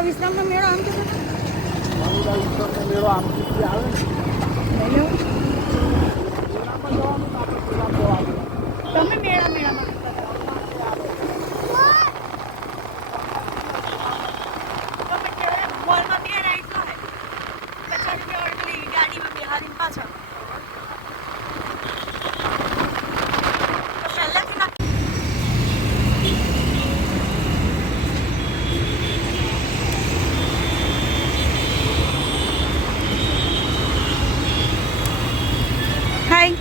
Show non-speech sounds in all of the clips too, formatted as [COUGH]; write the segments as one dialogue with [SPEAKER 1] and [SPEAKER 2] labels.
[SPEAKER 1] વાલીલા વિશ્રામનો મેળો આમ કે
[SPEAKER 2] વાલીલા વિશ્રામનો મેળો આમથી આવે ને
[SPEAKER 1] લઈ લેવું
[SPEAKER 2] મેળામાં જવાનું તો આપણે પેલા જવાનું
[SPEAKER 1] તમે મેળા મેળામાં કરતા હતા. તમે કે મોલમાં બે રાઈડ હોય પચાસ રૂપિયા વાળી પેલી ગાડીમાં બેહારીને પાછળ તો પહેલેથી ના હાય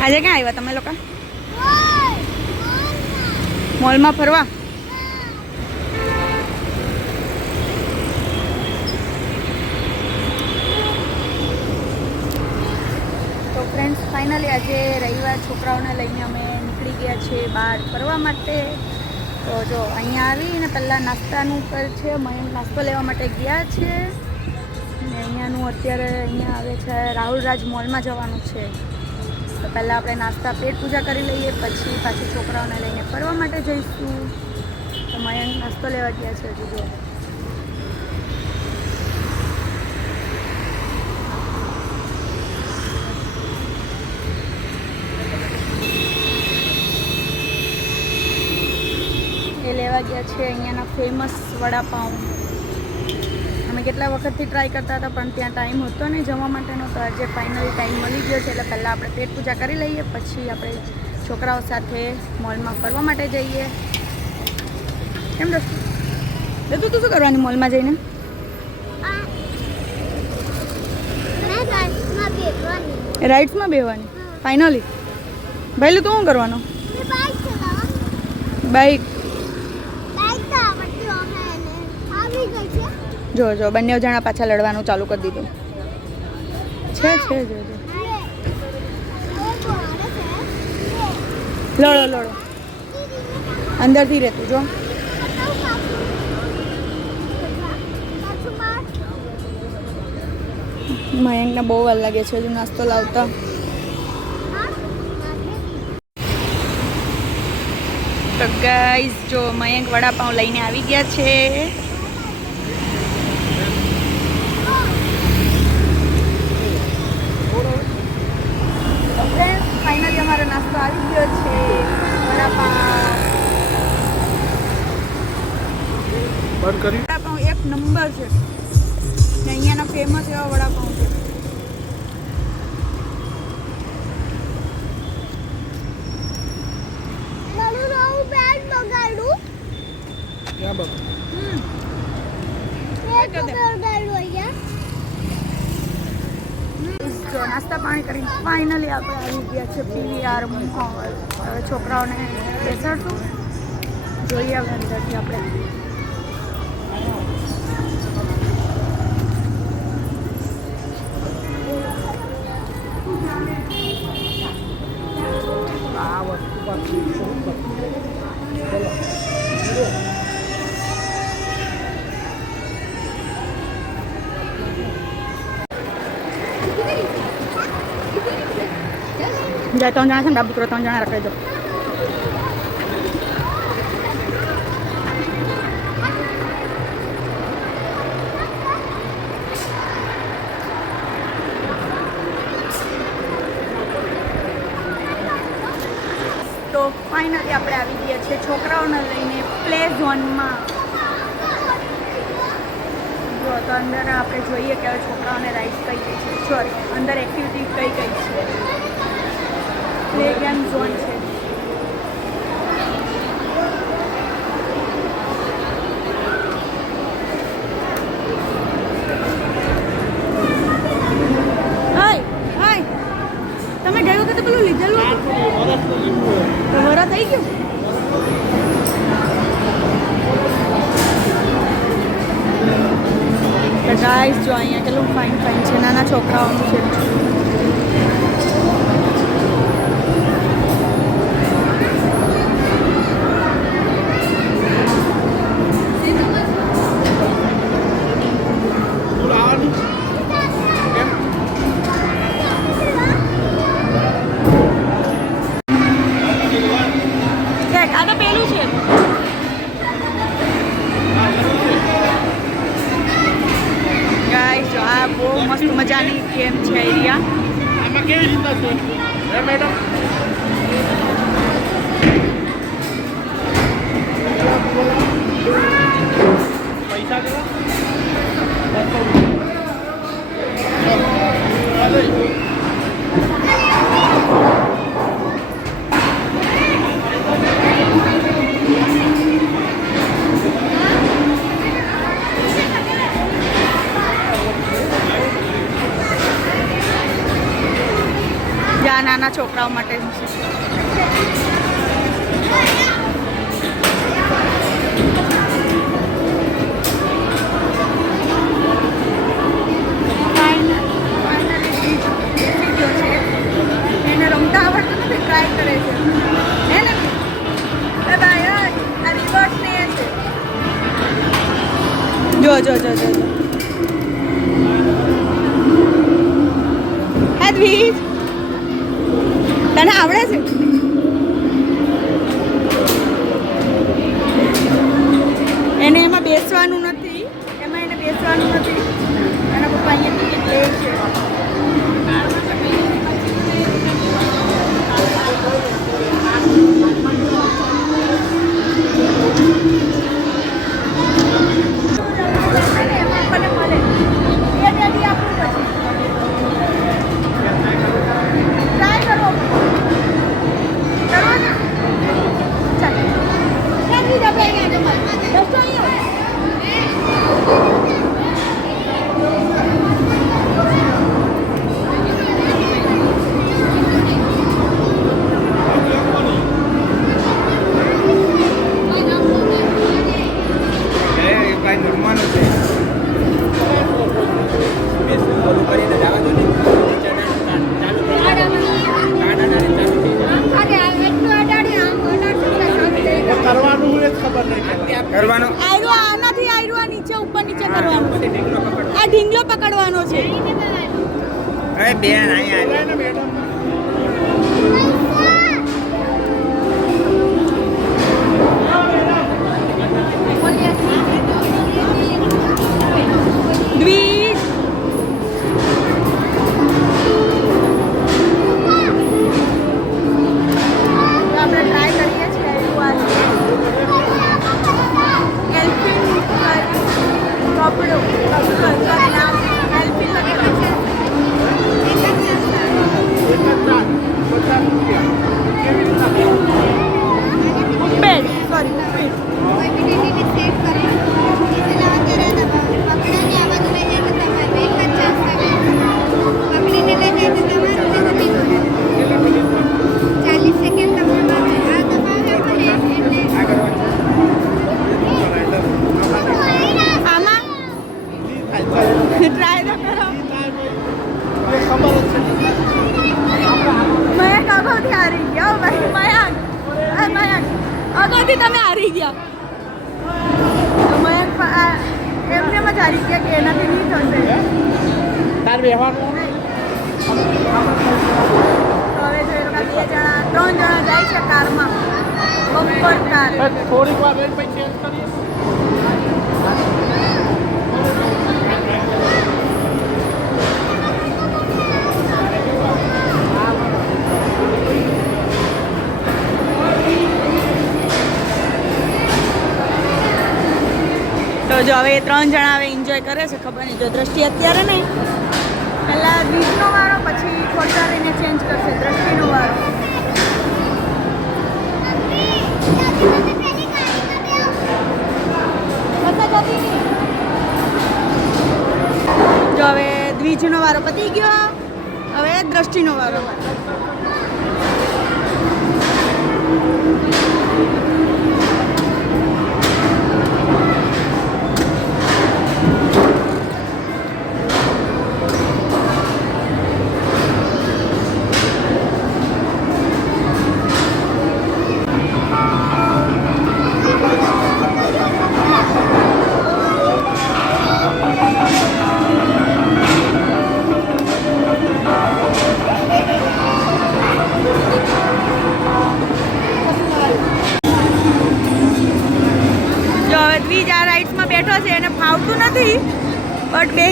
[SPEAKER 1] આજે ક્યાં આવ્યા તમે લોકો મોલમાં ફરવા? તો ફ્રેન્ડ્સ ફાઇનલી આજે રવિવાર, છોકરાઓને લઈને અમે નીકળી ગયા છીએ બહાર ફરવા માટે. તો જો, અહીંયા આવીને પહેલાં નાસ્તાનું પર છે, અમે નાસ્તો લેવા માટે ગયા છે. ને અહીંયાનું અત્યારે અહીંયા આવે છે રાહુલ રાજ મોલમાં જવાનું છે. પહેલાં આપણે નાસ્તા, પેટ પૂજા કરી લઈએ, પછી પાછી છોકરાઓને લઈને ફરવા માટે જઈશું. તો મયંક નાસ્તો લેવા ગયા છે હજુ જો. એ લેવા ગયા છે અહીંયાના ફેમસ વડાપાઉં. અમે કેટલા વખતથી ટ્રાય કરતા હતા પણ ત્યાં ટાઈમ હતો નહીં જવા માટેનો. તો આજે ફાઇનલી ટાઈમ મળી ગયો છે એટલે પહેલાં આપણે પેટ પૂજા કરી લઈએ પછી આપણે છોકરાઓ સાથે મોલમાં ફરવા માટે જઈએ. કેમ દોસ્ત? તું તું શું કરવાની મોલમાં જઈને? રાઇડ્સમાં બેહવાની? ફાઇનલી ભાઈ તું શું કરવાનું? બાઈક જો જો બંને જણા પાછા લડવાનું ચાલુ કરી દીધું. છે છે જો જો લડો લડો. અંદરથી રહેતું, જો. મયંકને બહુ વાર લાગે છે, હજુ નાસ્તો લાવતા. તો ગાઈઝ જો મયંક વડાપાઉં લઈને આવી ગયા છે ફાઇનલી અમારો નાસ્તો આવી ગયો છે વડાપાઉં વડાપાઉં એક નંબર છે. ને અહીંયાના ફેમસ એવા વડાપાઉં છે.
[SPEAKER 2] ક્યાં
[SPEAKER 1] જો, નાસ્તા પાણી કરીને ફાઇનલી આપણે આવી ગયા છે પીવીઆર હવે છોકરાઓને બેસાડશું. જોઈએ હવે અંદરથી આપણે. જાય ત્રણ જણા છે ને ડાબુ કરો ત્રણ જણા રખાઈ તો ફાઇનલી આપણે આવી ગયા છીએ છોકરાઓને લઈને પ્લે ઝોનમાં જો તો અંદર આપણે જોઈએ કે હવે છોકરાઓને રાઈડ કઈ કઈ છે. સોરી અંદર એક્ટિવિટી કઈ કઈ છે. પ્લે ગેમ ઝોન છે. જરૂરી છે? આ બહુ મસ્ત મજાની ગેમ છે એરિયા
[SPEAKER 2] આમાં કેવી રીતના છે?
[SPEAKER 1] નાના છોકરાઓ માટે અગાઉથી તમે હારી ગયા. એમને જ હારી ગયા કે એનાથી નહીં થશે.
[SPEAKER 2] તાર
[SPEAKER 1] તો હવે જો એના બે જણા ત્રણ જણા જાય છે કારમાં. Bumper car.
[SPEAKER 2] થોડીક વાર પછી ચેન્જ કરીએ.
[SPEAKER 1] જો હવે ત્રણ જણા હવે એન્જોય કરે છે, ખબર નહીં, જો દ્રષ્ટિ અત્યારે નહીં. પહેલાં બીજનો વારો, પછી થોડી રહીને ચેન્જ કરશે, દ્રષ્ટિનો વારો. જો હવે દ્વિજનો વારો પતી ગયો, હવે દ્રષ્ટિનો વારો.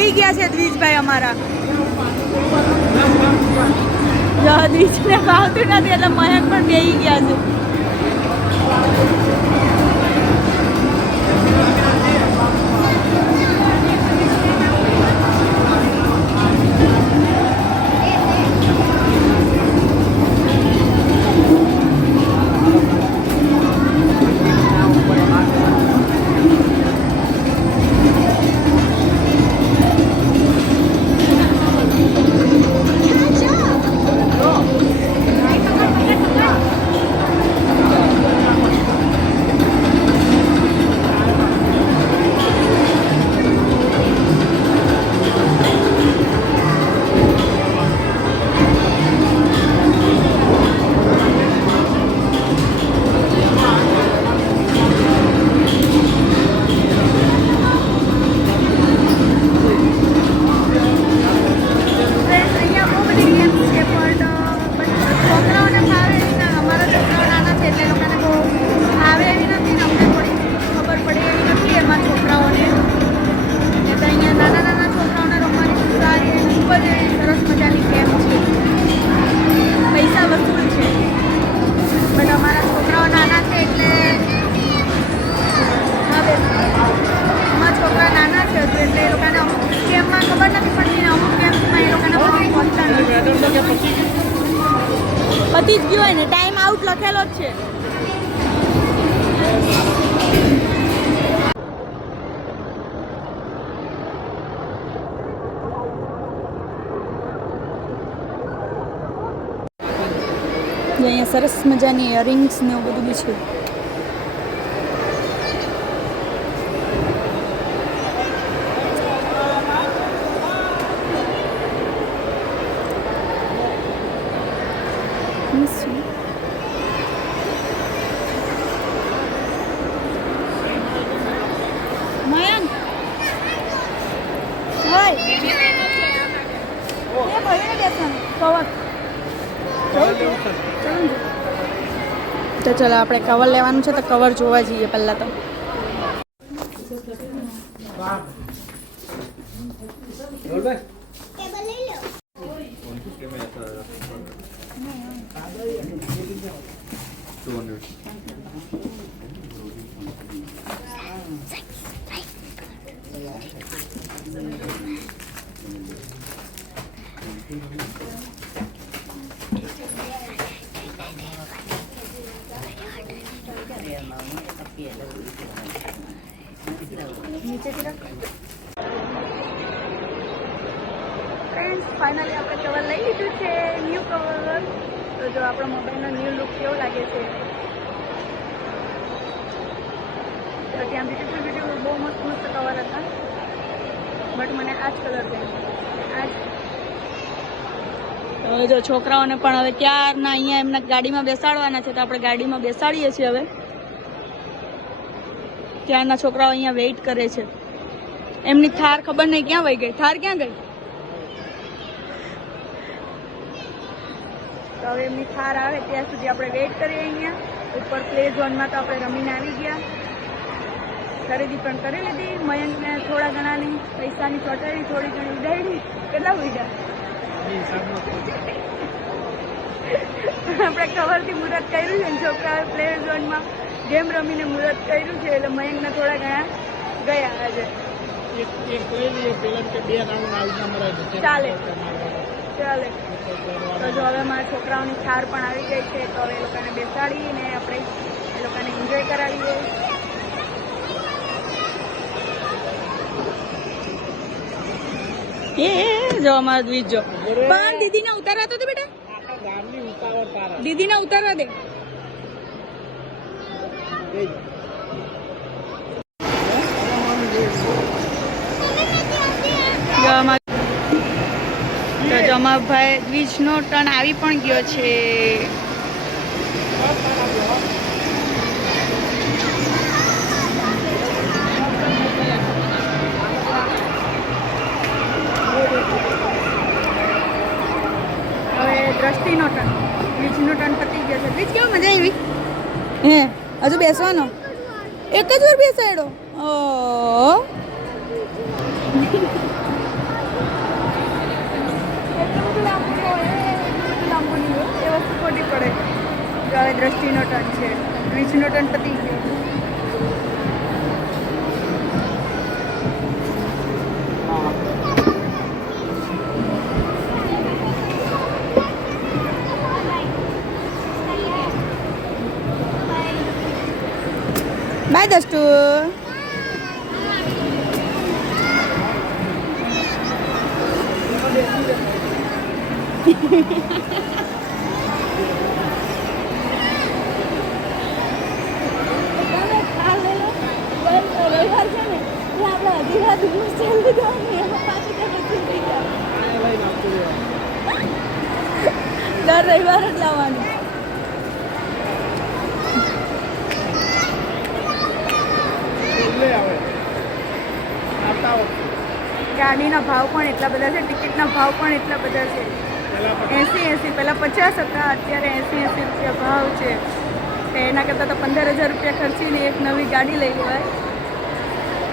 [SPEAKER 1] બેહી ગયા છે દ્વિજભાઈ અમારા. દ્વિજને ભાવતું નથી એટલે મયંક પણ બેહી ગયા છે. અહીંયા સરસ મજાની ઇયરિંગ્સ ને એવું બધું બી છે Miss you. મયંક હોય એ ભરીને બેસવાનું કવર ચલો આપણે કવર લેવાનું છે તો કવર જોવા જઈએ પહેલાં તો. નીચેથી રાખ. ફ્રેન્ડ્સ ફાઇનલી આપણે કવર લઈ લીધું છે ન્યૂ કવર તો જો આપણો મોબાઈલનો ન્યૂ લુક કેવો લાગે છે. તો ત્યાં બ્યુટીફુલ બ્યુટીફુલ બહુ મસ્ત મસ્ત કવર હતા. બટ મને આ જ કલર ગમ્યો આ હવે જો છોકરાઓને પણ હવે ક્યારના અહીંયા એમના ગાડીમાં બેસાડવાના છે, તો આપણે ગાડીમાં બેસાડીએ છીએ હવે. ત્યાંના છોકરાઓ અહીંયા વેઇટ કરે છે. એમની થાર ખબર નહીં ક્યાં વહી ગઈ? થાર ક્યાં ગઈ? તો હવે એમની થાર આવે ત્યાં સુધી આપણે વેઇટ કરીએ અહીંયા. ઉપર પ્લે ઝોનમાં તો આપણે રમીને આવી ગયા. ખરીદી પણ કરી લીધી. મયંકને થોડા ઘણાની પૈસાની ચોટાડી, થોડી ઘણી ઉડાડી. કેટલા ઉડ્યા આપણે કવરથી મુહૂર્ત કર્યું છે ને છોકરાઓ પ્લે ઝોનમાં ગેમ રમીને મુહૂર્ત કર્યું છે એટલે મયંકના થોડા ઘણા ગયા આજે ચાલે. ચાલે. તો જો હવે મારા છોકરાઓની થાર પણ આવી ગઈ છે તો હવે એ લોકોને બેસાડીને આપણે એ લોકોને એન્જોય કરાવીએ. એ જો અમારો દ્વિજ જો. પણ દીદીને ઉતારવા તો દે બેટા. દીદીને ઉતારવા દે. તો જમાભાઈ દ્વિજનો ટર્ન આવી પણ ગયો છે. હવે દ્રષ્ટિનો ટર્ન નો ટર્ન પતી ગયો છે. દ્વિજ કેવો મજા આવી? હે. હજુ બેસવાનો એક જ વાર બેસાડો દ્રષ્ટિનો ટન છે વીજનો ટન પતી ગયો બાય દસ્તુ રવિવાર છે ને એટલે આપણે અઢી રાત દિવસ ચાલી જવાની એમાં પાછી ત્યાં પછી થઈ ગયા
[SPEAKER 2] આને લઈને આવતું રહેવાનું.
[SPEAKER 1] દર રવિવાર જ લાવવાનું
[SPEAKER 2] લે હવે આવતા વખતે
[SPEAKER 1] ગાડીના ભાવ પણ એટલા બધા છે ટિકિટના ભાવ પણ એટલા બધા છે
[SPEAKER 2] પહેલા
[SPEAKER 1] એંસી પહેલાં પચાસ હતા અત્યારે એંસી એંસી રૂપિયા ભાવ છે. તો એના કરતાં તો પંદર હજાર રૂપિયા ખર્ચીને એક નવી ગાડી લઈ લેવાય.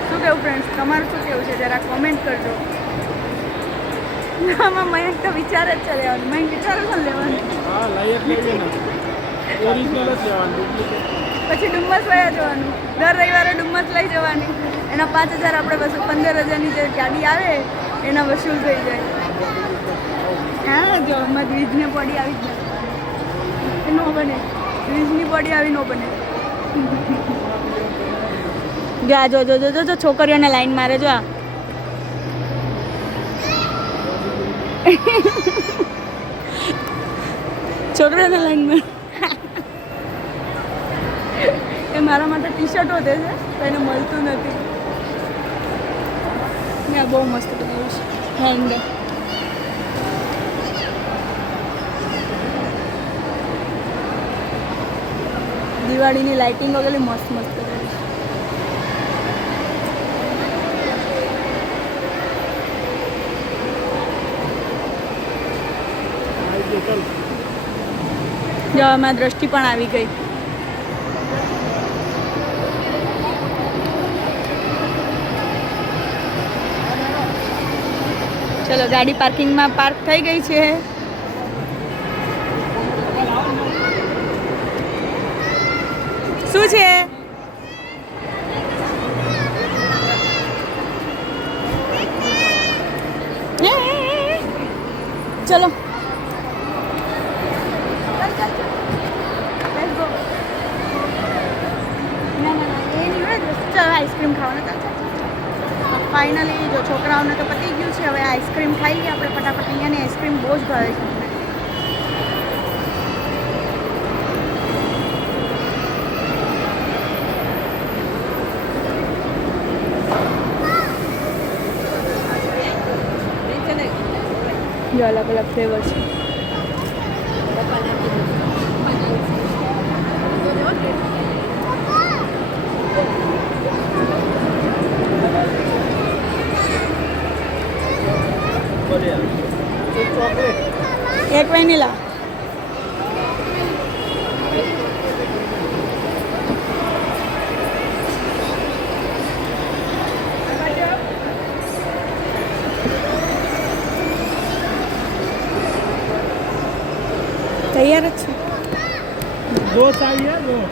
[SPEAKER 1] શું કેવું ફ્રેન્ડ્સ તમારું શું કેવું છે? જરા કોમેન્ટ કરજો. આમાં મયંક તો વિચાર જ છે લેવાનું. મયંક વિચાર
[SPEAKER 2] જ લેવાનું
[SPEAKER 1] પછી ડુમ્મસ વયા જવાનું. દર રવિવારે ડુમ્મસ લઈ જવાની. એના પાંચ હજાર આપણે વસૂલ પંદર હજારની જે ગાડી આવે એના વસૂલ થઈ જાય. હા, જો, આમાં દ્વિજને પડી આવી જ નો બને. બ્રિજની પડી આવી ન બને. જો જો જો જો જો છોકરીઓને લાઈન મારે, જો આ. છોકરીઓને લાઈન મારે. એ મારા માટે ટી શર્ટ વધે છે તો એને મળતું નથી. ને બહુ મસ્ત બનાવ્યું છે. હેન્ડ દિવાળીની લાઇટિંગ વગેરે મસ્ત મસ્ત કરેલી છે.
[SPEAKER 2] આવી ગયો ચાલ
[SPEAKER 1] જો, આમાં દ્રષ્ટિ પણ આવી ગઈ. ચલો, ગાડી પાર્કિંગમાં પાર્ક થઈ ગઈ છે. શું છે. ચલો. આઈસ્ક્રીમ ખાવાના ફાઇનલી જો છોકરાઓને તો પતી ગયું છે, હવે આઈસ્ક્રીમ ખાઈએ આપણે ફટાફટ. અહીંયાની આઈસ્ક્રીમ બહુ જ ભાવે છે. જો અલગ અલગ ફ્લેવર છે
[SPEAKER 2] એક ચોકલેટ
[SPEAKER 1] એક વેનીલા તૈયાર જ છે.
[SPEAKER 2] દો ચાહીએ દો.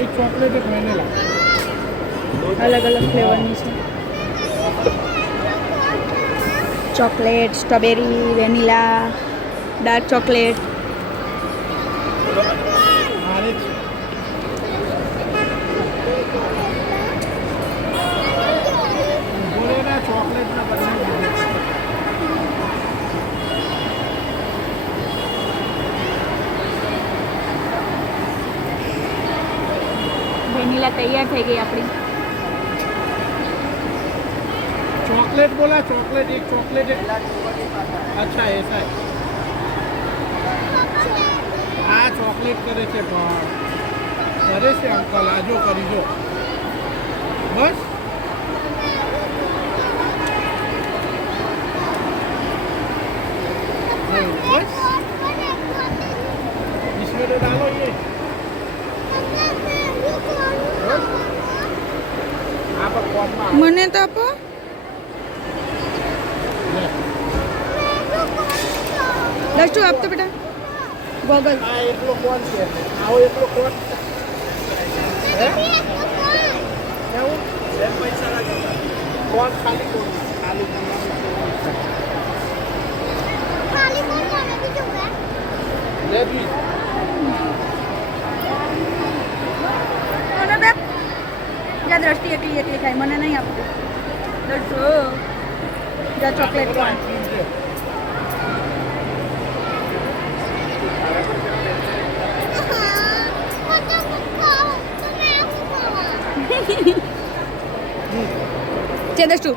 [SPEAKER 2] એક ચોકલેટ એક વેનીલા.
[SPEAKER 1] અલગ અલગ ફ્લેવરની છે. Chocolate strawberry vanilla dark chocolate. થઈ ગઈ આપણી.
[SPEAKER 2] ચોકલેટ બોલા, ચોકલેટ, એક ચોકલેટ અચ્છા, એ એસા આ ચોકલેટ કરે છે પણ કરે છે અંકલ આજો કરી દો બસ?
[SPEAKER 3] બસ? બીજું કે
[SPEAKER 2] લેવી
[SPEAKER 1] મને બે જા દ્રષ્ટિ એકલી એકલી ખાય મને નહીં આપતું દ્રષ્ટુ જા ચોકલેટ કોણ
[SPEAKER 3] હા તો ખાઓ તમે આવું ખાવા
[SPEAKER 1] છે દ્રષ્ટુ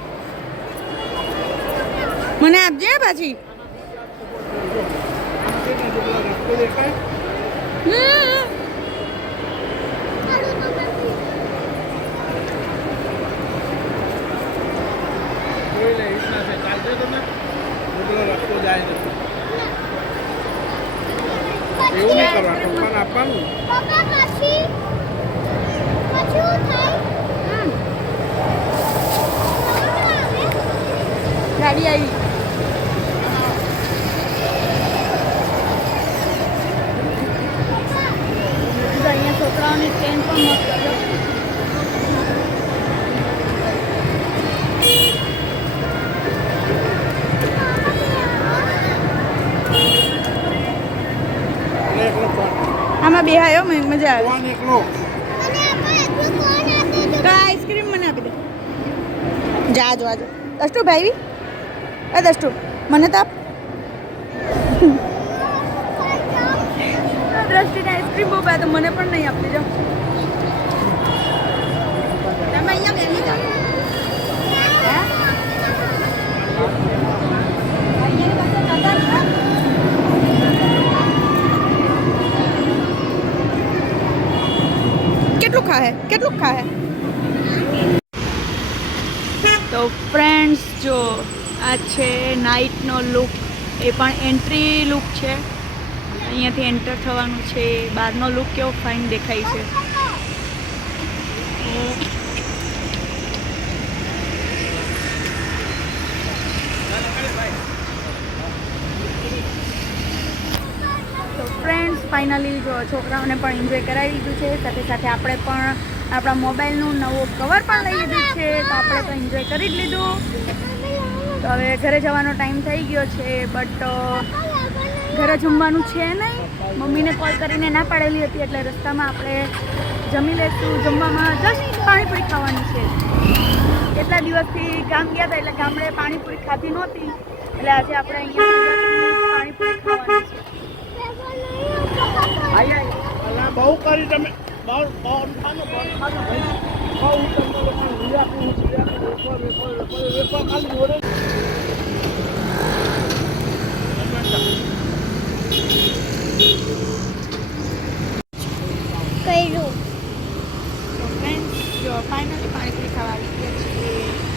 [SPEAKER 1] મને આપજે પાછી
[SPEAKER 2] રસ્તો દેખાય
[SPEAKER 1] હમ.
[SPEAKER 3] ખાડું તમે
[SPEAKER 2] જોઈ લે રીતના છે ચાલશે તમે પેલો રસ્તો જાય નથી એવું નહીં કરવાનું ટોકન આપવાનું.
[SPEAKER 1] ગાડી આવી. મજા આવે. તો આઈસ્ક્રીમ મને આપી દે. જા જો આજો દસ્ટુ ભાઈ એ દસ્ટુ મને તો આપ દ્રષ્ટિને આઈસ્ક્રીમ બહુ ભાવે તો મને પણ નહીં આપતી જો તમે અહીંયા બેસી જાઓ હે? અહીંયાની પાસે નજર છે? કેટલું ખાહે કેટલું ખાહે તો ફ્રેન્ડ્સ જો આ છે નાઇટનો લુક એ પણ એન્ટ્રી લુક છે. અહીંયાથી એન્ટર થવાનું છે. બહારનો લુક કેવો ફાઇન દેખાય છે [LAUGHS] તો ફ્રેન્ડ્સ ફાઇનલી છોકરાઓને પણ એન્જોય કરાવી દીધું છે. સાથે સાથે આપણે પણ આપણા મોબાઈલનું નવું કવર પણ લઈ લીધું છે, તો આપણે તો એન્જોય કરી જ લીધું. તો હવે ઘરે જવાનો ટાઈમ થઈ ગયો છે બટ ઘરે જમવાનું છે નહીં. મમ્મીને કોલ કરીને ના પાડેલી હતી, એટલે રસ્તામાં આપણે જમી લેશું જમવામાં જસ્ટ પાણીપુરી ખાવાની છે. કેટલા દિવસથી ગામ ગયા હતા, એટલે ગામડે પાણીપુરી ખાધી નહોતી. એટલે આજે આપણે અહીંયા પાણીપુરી ખાવાની છે.
[SPEAKER 2] બહુ કરી તમે બહુ બહુ ખાલી
[SPEAKER 3] કર્યું
[SPEAKER 1] તો ફ્રેન્ડ્સ જો ફાઇનલી પાણીપુરી ખાવા આવી ગયા છીએ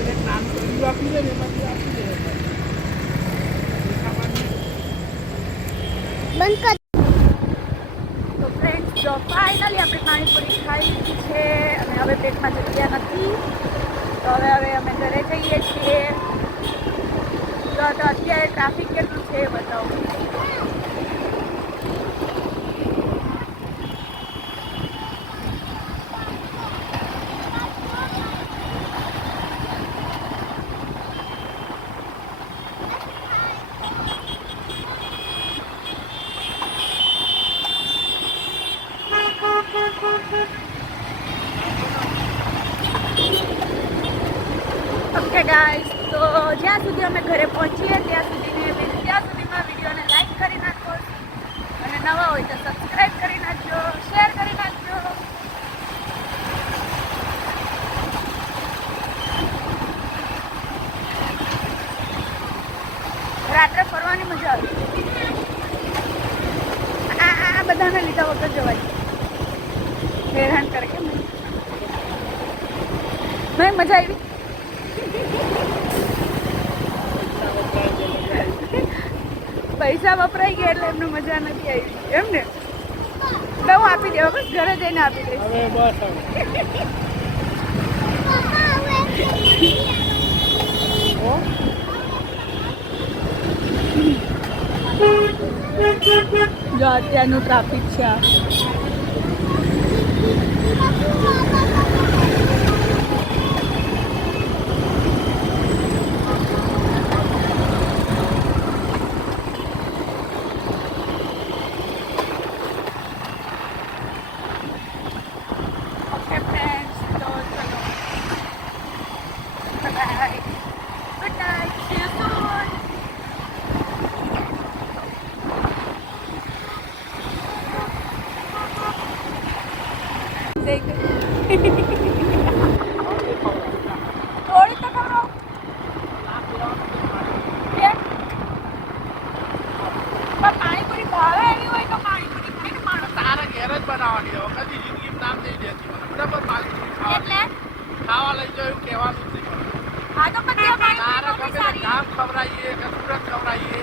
[SPEAKER 2] એને નામ કર્યું આપી દે ને એમાંથી આપી દે
[SPEAKER 3] બંધ કર
[SPEAKER 1] તો જો ફાઇનલી આપણે પાણીપુરી ખાઈ લીધી છે અને હવે પેટમાં જગ્યા નથી. તો હવે હવે અમે ઘરે જઈએ છીએ. તો તો અત્યારે ટ્રાફિક કેટલું છે બતાવો ઓકે ગાઈસ તો જ્યાં સુધી અમે ઘરે પહોંચીએ ત્યાં સુધીને ત્યાં સુધીમાં વિડીયોને લાઈક કરી નાખો અને નવા હોય તો સબસ્ક્રાઈબ કરી નાખજો શેર કરી નાખજો રાત્રે ફરવાની મજા આવે. આ આ- આ બધાને લીધા વગર જવાય. હેરાન કરે કેમ? નહીં મજા આવી. પૈસા વપરાઈ ગયા એટલે એમને મજા નથી આવી. એમ ને? તો હું આપી દેવા બસ ઘરે જઈને આપી દઈશ
[SPEAKER 2] હવે બસ હવે
[SPEAKER 3] પપ્પા હવે
[SPEAKER 1] જો અત્યારનું ટ્રાફિક છે આ ઓકે ફ્રેન્ડ્સ તો ચલો bye good night see you soon દેખ થોડી તો ખબર કેમ પણ પાણીપુરી ભાવે એવી હોય તો પાણીપુરી ખાઈને માણસ
[SPEAKER 2] તારે ઘેર જ બનાવવાની હવે કદી જિંદગી નામ નહીં દેતી મને બરાબર પાણીપુરી ખાવા
[SPEAKER 1] એટલે
[SPEAKER 2] ખાવા લઈ જાવ એવું કહેવાનું જ નહીં
[SPEAKER 1] આ તો પછી આ
[SPEAKER 2] તારા
[SPEAKER 1] પાણીપુરી
[SPEAKER 2] ગમે તે
[SPEAKER 1] સારી
[SPEAKER 2] ગામ ખવડાવીએ કે સુરત ખવડાવીએ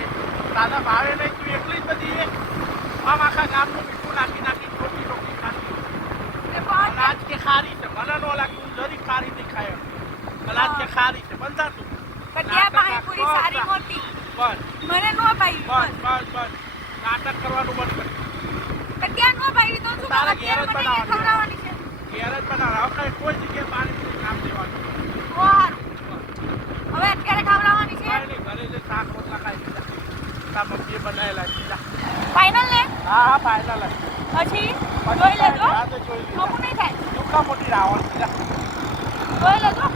[SPEAKER 2] તારા ભાવે નહીં તું એકલી જ બધી એ. આમ આખા ગામનું મીઠું નાખી નાખી રોટી રોટી ખાતી
[SPEAKER 1] ને પણ
[SPEAKER 2] અનાજ કે ખારી છે મને નો લાગે હું જરી ખારી નહીં ખાય કે ખારી છે બંધા થતું
[SPEAKER 1] પણ ત્યાં પાણીપુરી સારી હોતી
[SPEAKER 2] બસ
[SPEAKER 1] મને નો ભાઈ
[SPEAKER 2] બસ બસ બસ નાટક કરવાનું બંધ કર.
[SPEAKER 1] પણ ત્યાં નો પાડી તો શું
[SPEAKER 2] તારા ઘેર જ બનાવવાની.
[SPEAKER 1] છે.
[SPEAKER 2] ઘેર જ બનાવે હવે કઈ જગ્યાએ પાણીપુરી કામ દેવાનું.
[SPEAKER 1] હવે અત્યારે ખવડાવવાની છે.
[SPEAKER 2] ઘરે જે શાક રોટલા ખાઈ તારા મમ્મીએ બનાવેલા છે.
[SPEAKER 1] ફાઇનલ ને?
[SPEAKER 2] હા હા ફાઇનલ.
[SPEAKER 1] પછી? જોઈ લેજો.
[SPEAKER 2] જોઈ.
[SPEAKER 1] કપું નહીં થાય.
[SPEAKER 2] દુઃખા મોટી રાવણ.
[SPEAKER 1] જોઈ લેજો.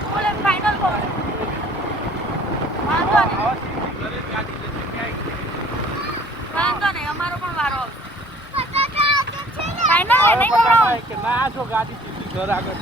[SPEAKER 2] ગાડી કે ના જો ગાડી ઘર આગળ